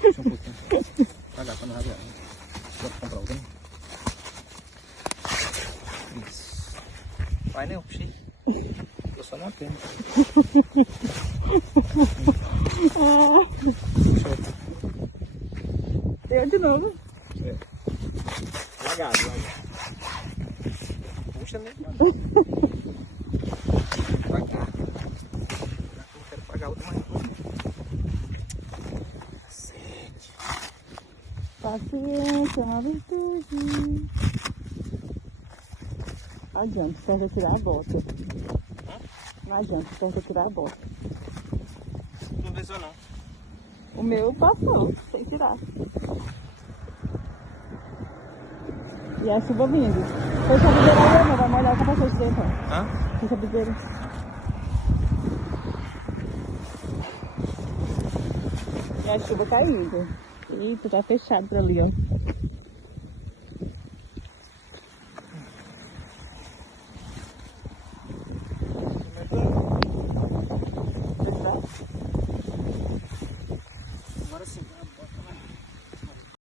Deixa um pouquinho. Cagar pra não rasgar. Vou comprar outra. Isso. Vai, né? Puxei. Tô só na pena. Eu de novo. É. Lagado, lagado. Puxa, né? Pagar. Não quero pagar outra mais. Cacete. Paciência é uma virtude. Não adianta, serve tirar a bota. Não adianta, serve tirar a bota. Não venceu não. O meu passou, sem tirar. E a chuva vindo. Foi chabideira aí, não vai molhar o capacete dele, então. Hã? Foi chabideira. E a chuva caindo. Eita, tá fechado por ali, ó.